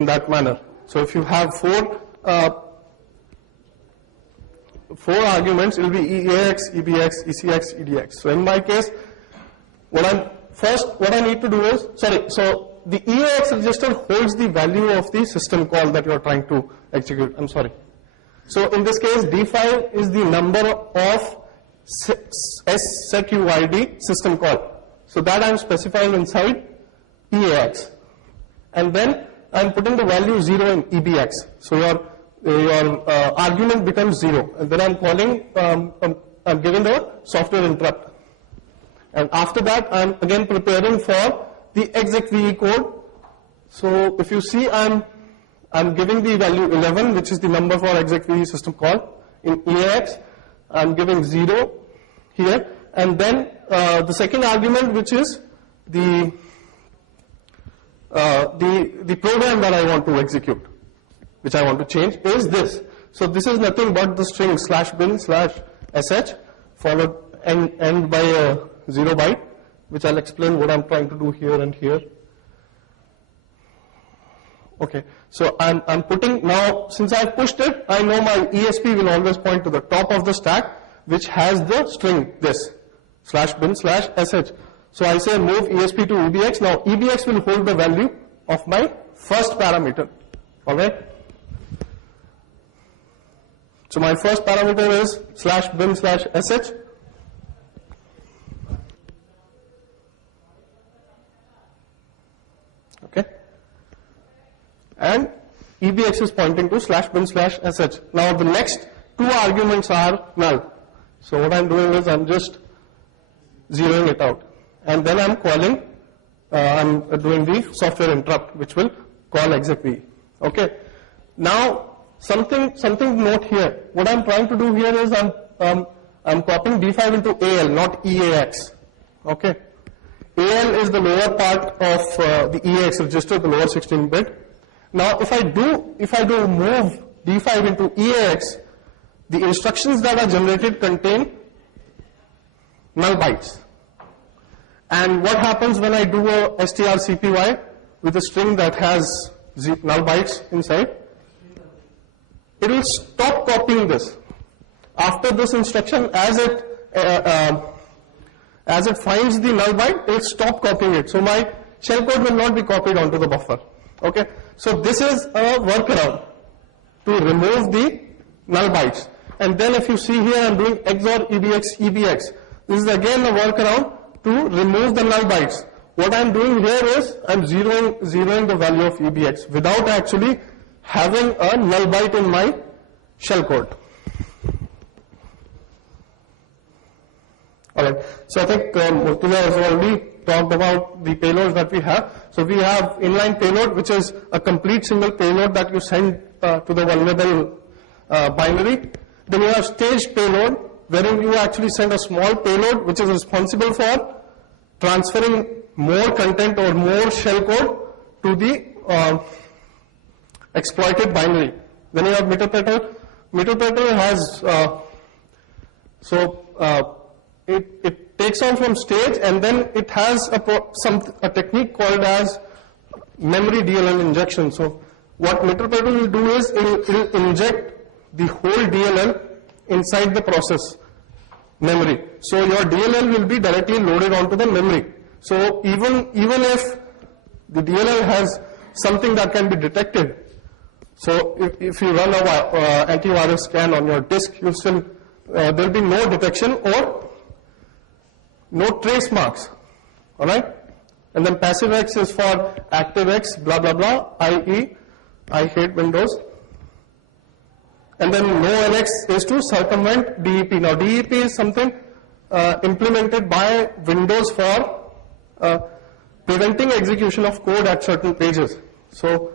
in that manner. So if you have four arguments, it will be EAX, EBX, ECX, EDX. So in my case, what I need to do is, so the EAX register holds the value of the system call that you are trying to execute. I'm sorry. So in this case, D5 is the number of setuid system call. So that I'm specifying inside EAX. And then I'm putting the value 0 in EBX. So your argument becomes 0. And then I'm calling, I'm giving the software interrupt. And after that, I'm again preparing for the execve code. So if you see, I'm giving the value 11, which is the number for execve system call in EAX. I'm giving 0 here. And then the second argument, which is the program that I want to execute, which I want to change, is this. So this is nothing but the string /bin/sh followed end by a 0 byte, which I'll explain what I'm trying to do here and here. Okay, so I'm putting, now since I've pushed it, I know my ESP will always point to the top of the stack, which has the string this /bin/sh. So I say move ESP to EBX. Now EBX will hold the value of my first parameter. Alright? So my first parameter is /bin/sh. Okay? And EBX is pointing to /bin/sh. Now the next two arguments are null. So what I'm doing is I'm just zeroing it out. And then I'm calling, I'm doing the software interrupt, which will call execve. Okay. Now, something note here. What I'm trying to do here is I'm copying D5 into AL, not EAX. Okay. AL is the lower part of the EAX register, the lower 16-bit. Now, if I do move D5 into EAX, the instructions that are generated contain null bytes. And what happens when I do a strcpy with a string that has null bytes inside? It will stop copying this. After this instruction, as it finds the null byte, it will stop copying it. So my shellcode will not be copied onto the buffer. Okay. So this is a workaround to remove the null bytes. And then if you see here, I'm doing XOR EBX. This is again a workaround to remove the null bytes. What I'm doing here is I'm zeroing the value of EBX without actually having a null byte in my shellcode. Alright, so I think Murtuja has already talked about the payloads that we have. So we have inline payload, which is a complete single payload that you send to the vulnerable binary. Then you have staged payload, wherein you actually send a small payload which is responsible for transferring more content or more shellcode to the exploited binary. Then you have Metasploit-ation. Metasploit-ation has, it takes on from stage, and then it has a technique called as memory DLL injection. So what Metasploit-ation will do is it will inject the whole DLL inside the process memory. So your DLL will be directly loaded onto the memory. So even if the DLL has something that can be detected, so if you run a antivirus scan on your disk, you'll still there will be no detection or no trace marks. All right. And then passive X is for active X, blah blah blah. I.e., I hate Windows. And then no NX is to circumvent DEP. Now DEP is something implemented by Windows for preventing execution of code at certain pages. So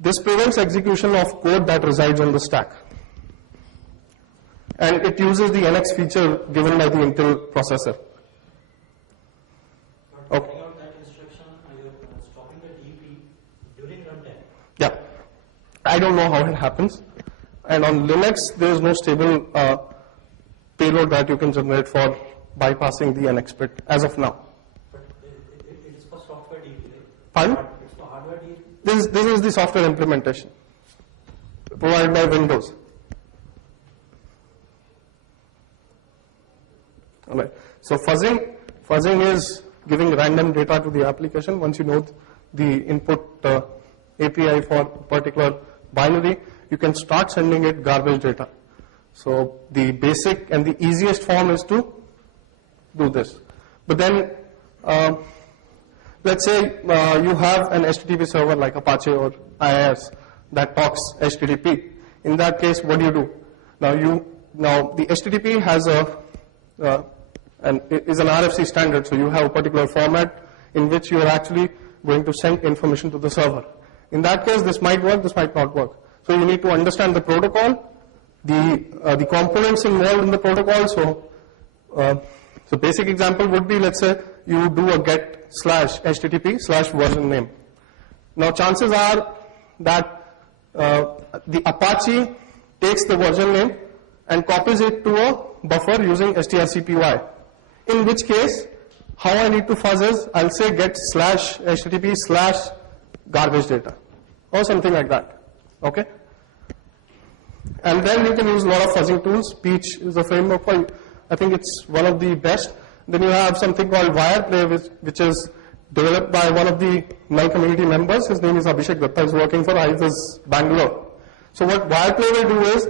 this prevents execution of code that resides on the stack. And it uses the NX feature given by the Intel processor. Okay. That instruction, you're stopping the DEP during runtime. Yeah. I don't know how it happens. And on Linux, there is no stable payload that you can generate for bypassing the NX bit as of now. But it's for software DEP, right? Pardon? It's for hardware DEP? this is the software implementation provided by Windows. All right. So fuzzing is giving random data to the application. Once you know the input API for a particular binary, you can start sending it garbage data. So the basic and the easiest form is to do this. But then, let's say you have an HTTP server like Apache or IIS that talks HTTP. In that case, what do? Now the HTTP has is an RFC standard, so you have a particular format in which you are actually going to send information to the server. In that case, this might work, this might not work. So you need to understand the protocol, the components involved in the protocol. So basic example would be, let's say you do a get /HTTP/version name. Now chances are that the Apache takes the version name and copies it to a buffer using strcpy. In which case, how I need to fuzz is, I'll say get /HTTP/garbage data or something like that. Okay? And then you can use a lot of fuzzing tools. Peach is a framework for, I think it's one of the best. Then you have something called Wireplay, which is developed by one of the null community members. His name is Abhishek Datta. He's working for IIS Bangalore. So what Wireplay will do is,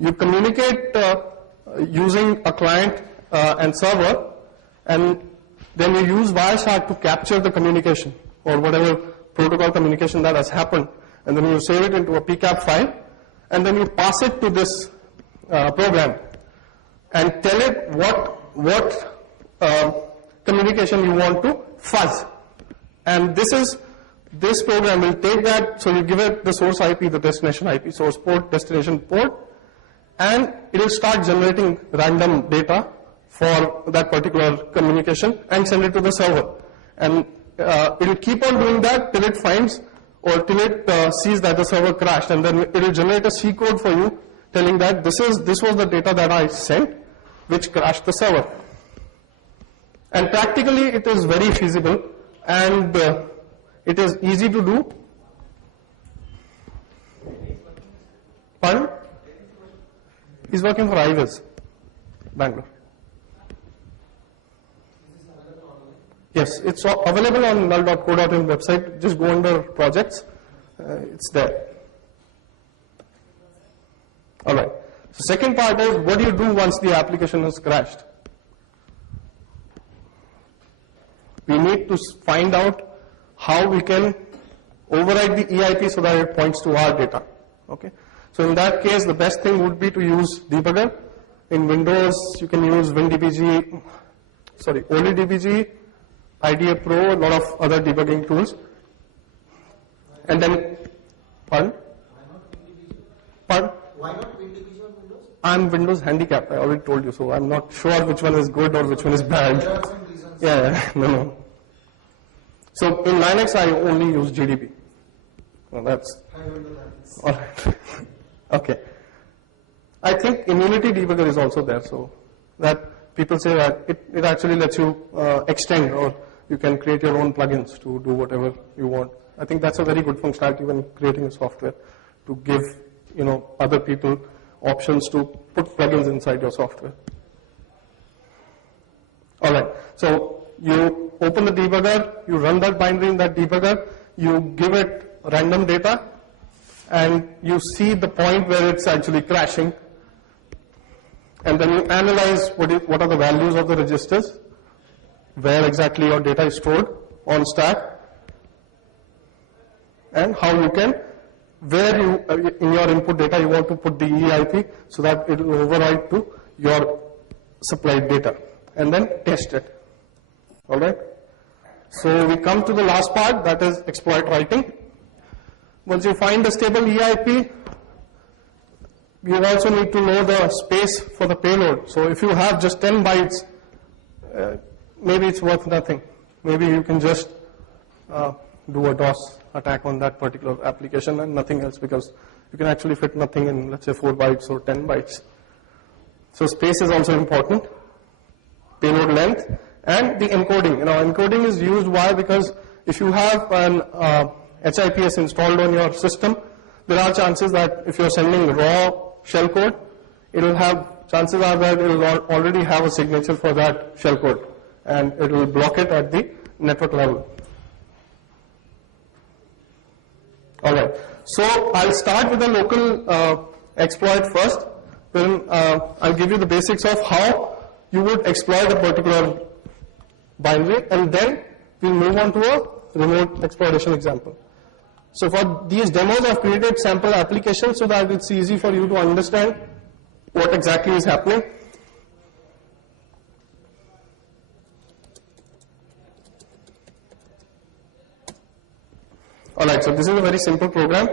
you communicate using a client and server, and then you use Wireshark to capture the communication or whatever protocol communication that has happened, and then you save it into a PCAP file, and then you pass it to this program and tell it what communication you want to fuzz. And this program will take that, so you give it the source IP, the destination IP, source port, destination port, and it will start generating random data for that particular communication and send it to the server. And it will keep on doing that till it finds or till it sees that the server crashed, and then it will generate a C code for you telling that this was the data that I sent which crashed the server. And practically it is very feasible, and it is easy to do. Pardon? He's working for IIS Bangalore. Yes, it's available on null.co.in website. Just go under projects. It's there. All right. So second part is, what do you do once the application has crashed? We need to find out how we can override the EIP so that it points to our data. Okay. So in that case, the best thing would be to use debugger. In Windows, you can use WinDBG, OnlyDBG, IDA Pro, a lot of other debugging tools. And then, pardon? Why not WinDBG on Windows? I'm Windows handicapped, I already told you, so I'm not sure which one is good or which one is bad. There are some reasons. Yeah, no. So in Linux, I only use GDB. Well, that's I don't know that. all right. Okay. I think Immunity Debugger is also there, so that people say that it actually lets you extend, or you can create your own plugins to do whatever you want. I think that's a very good functionality when creating a software, to give other people options to put plugins inside your software. All right. So you open the debugger, you run that binary in that debugger, you give it random data, and you see the point where it's actually crashing, and then you analyze what are the values of the registers, where exactly your data is stored on stack, and how you can, where you in your input data you want to put the EIP so that it will override to your supplied data, and then test it. All right. So we come to the last part, that is exploit writing. Once you find a stable EIP, you also need to know the space for the payload. So if you have just 10 bytes, maybe it's worth nothing. Maybe you can just do a DOS attack on that particular application and nothing else, because you can actually fit nothing in, let's say, 4 bytes or 10 bytes. So space is also important, payload length, and the encoding. Encoding is used, why? Because if you have an HIPS installed on your system, there are chances that if you're sending raw shellcode, it will have, chances are that it will already have a signature for that shellcode, and it will block it at the network level. Alright, so I'll start with a local exploit first, then I'll give you the basics of how you would exploit a particular binary, and then we'll move on to a remote exploitation example. So for these demos, I've created sample applications so that it's easy for you to understand what exactly is happening. Alright, so this is a very simple program.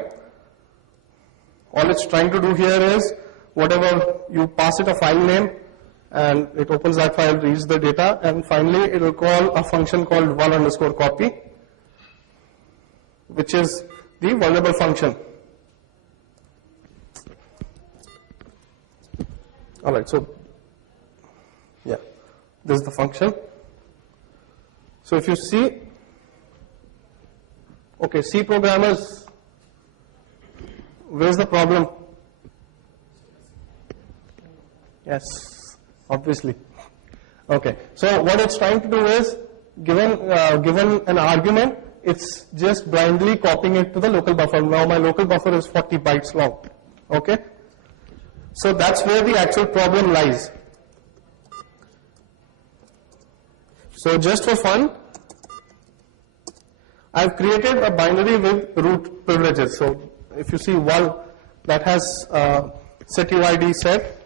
All it's trying to do here is, whatever you pass it a file name, and it opens that file, reads the data, and finally it will call a function called val_copy, which is the vulnerable function. Alright, so yeah, this is the function. So if you see, okay, C programmers, where's the problem? Yes, obviously. Okay, so what it's trying to do is, given an argument, it's just blindly copying it to the local buffer. Now my local buffer is 40 bytes long. Okay, so that's where the actual problem lies. So just for fun, I've created a binary with root privileges. So if you see one that has setuid set,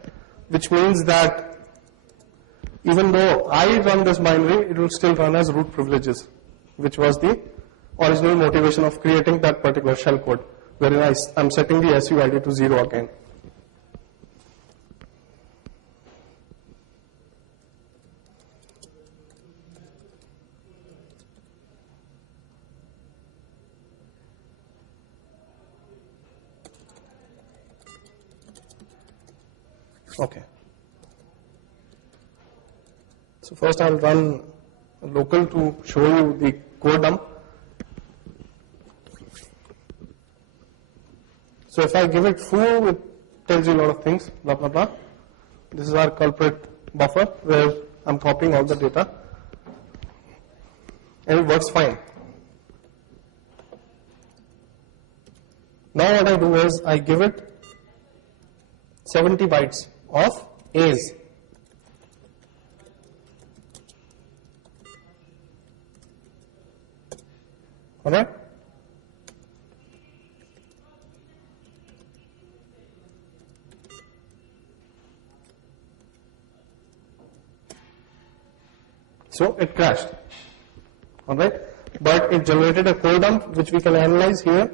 which means that even though I run this binary, it will still run as root privileges, which was the original motivation of creating that particular shellcode, wherein I'm setting the SUID to 0 again. Okay. So first I'll run local to show you the code dump. So if I give it foo, it tells you a lot of things, blah, blah, blah. This is our culprit buffer where I'm copying all the data. And it works fine. Now what I do is I give it 70 bytes of A's. Alright? So it crashed. Alright? But it generated a code dump which we can analyze here.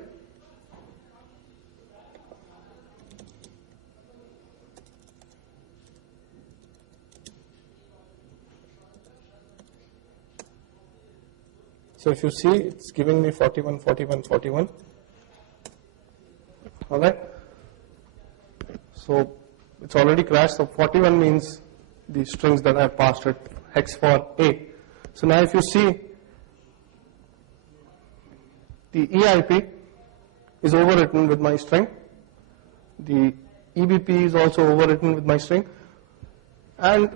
So if you see, it's giving me 41, 41, 41. Alright? So it's already crashed. So 41 means the strings that I have passed it, hex for A. So now if you see, the EIP is overwritten with my string. The EBP is also overwritten with my string. And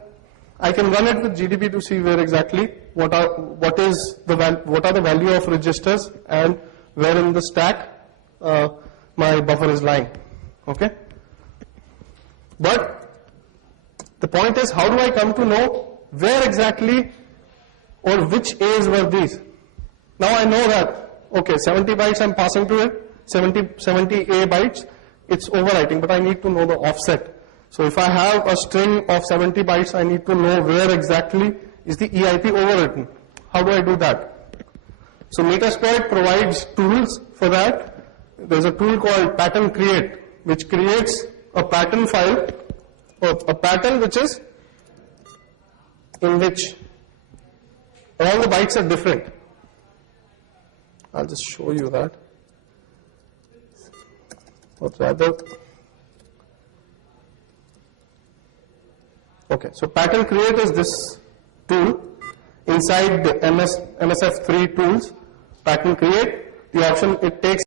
I can run it with GDB to see where exactly what are the value of registers and where in the stack my buffer is lying. Okay. But the point is, how do I come to know where exactly or which A's were these? Now I know that, okay, 70 bytes I'm passing to it, 70 A bytes, it's overwriting, but I need to know the offset. So if I have a string of 70 bytes, I need to know where exactly is the EIP overwritten. How do I do that? So Metasploit provides tools for that. There's a tool called pattern create, which creates a pattern file, or a pattern which is in which all the bytes are different. I'll just show you that. Or rather, okay, so pattern create is this tool inside the MSF3 tools. pattern create, the option it takes